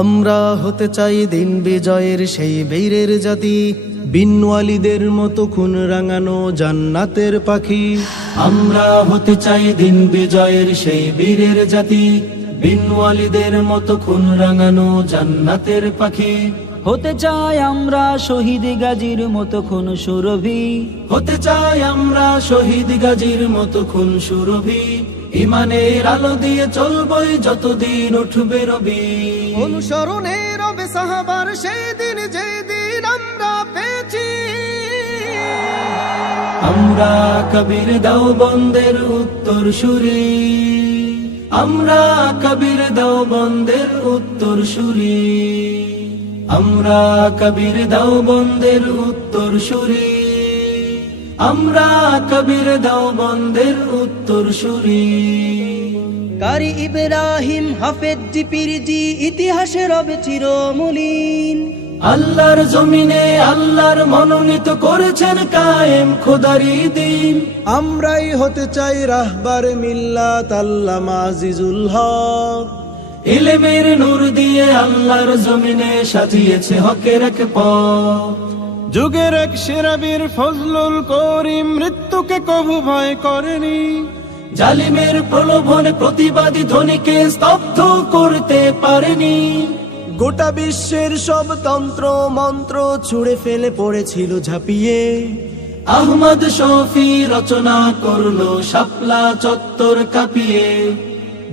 আমরা হতে চাই দিন বিজয়ের সেই বীরের জাতি, বিন ওয়ালিদের মতো খুন রাঙানো জান্নাতের পাখি। আমরা হতে চাই দিন বিজয়ের সেই বীরের জাতি, বিন ওয়ালিদের মতো খুন রাঙানো জান্নাতের পাখি। হতে চাই আমরা শহীদ গাজীর মতো খুন সুরভি, হতে চাই আমরা শহীদ গাজীর মতো খুন সুরভি। ইমানের আলো দিয়ে চলবই যতদিন উঠবে রবি। অনুসরণে রবে সাহাবার সেই দিন যেই দিন আমরা পেয়েছি। আমরা কবির দেওবন্দের উত্তর সুরি, আমরা কবির দেওবন্দের উত্তর সুরি, আমরা কবির দেওবন্দের উত্তর সুরি, আমরা কবির দেওবন্দের উত্তর সুরি। কারি ইব্রাহিম হাফেজ জি পীরজি ইতিহাসে রবে চিরমলিন। আল্লাহর জমিনে আল্লাহর মনোনীত করেছেন কায়েম খোদারি দিন। আমরাই হতে চাই রাহবার মিল্লাত আল্লামা আজিজুল হক। ইলমের নূর দিয়ে আল্লাহর জমিনে সাজিয়েছে হকের এক পথ। যুগের এক সেরা বীর ফজলুল করিম মৃত্যুকে কভু ভয় করেনি। জালিমের প্রলোভনে প্রতিবাদী ধ্বনিকে স্তব্ধ করতে পারেনি। গোটা বিশ্বের সব তন্ত্র মন্ত্র ছুঁড়ে ফেলে পড়েছিল ঝাঁপিয়ে। আহমদ শফি রচনা করলো শাপলা চত্বর কাঁপিয়ে।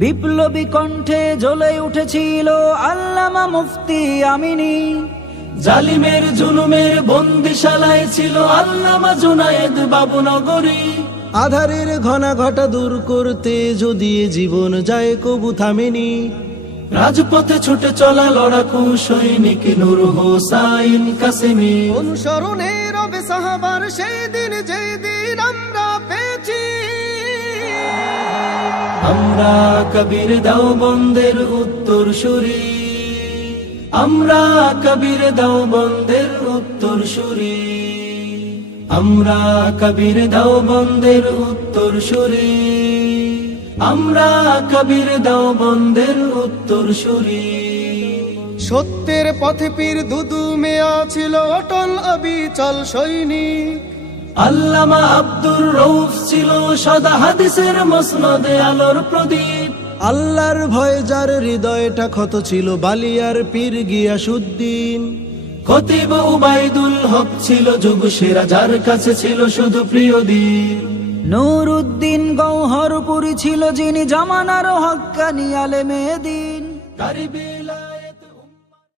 বিপ্লবী কণ্ঠে জ্বলে উঠেছিল আল্লামা মুফতি আমিনী। জালিমের জুলুমের বন্দিশালায় ছিল আল্লামা জুনায়েদ বাবুনগরী। আধারের ঘনা ঘটা দূর করতে যদি জীবন যায় কবু থামেনি। রাজপথে ছুটে চলা লড়াকু সৈনিক নূর হোসাইন কাসেমি। অনুসরণে রবে সাহাবার সেই দিন যেই দিন আমরা পেয়েছি। আমরা কবির দেওবন্দের উত্তর সুরি, আমরা কবির দেওবন্দের উত্তর সুরি, আমরা কবির দেওবন্দের উত্তর সুরি, আমরা কবির দেওবন্দের উত্তর সুরি। সত্যের পথে পীর দুদু মিয়া ছিল অটল অবিচল সৈনিক। আল্লামা আব্দুর রউফ ছিল সদা হাদিসের মসনদে আলোর প্রদীপ। আল্লাহর ভয় যার হৃদয়টা ক্ষত ছিল বালিয়ার পীর গিয়াসউদ্দিন। খতিব উবাইদুল হক ছিল যুগ সেরা যার কাছে ছিল শুধু প্রিয় দিন। নুরউদ্দিন গৌহরপুরী ছিল যিনি জামানার হক্কানি আলেমে দিন।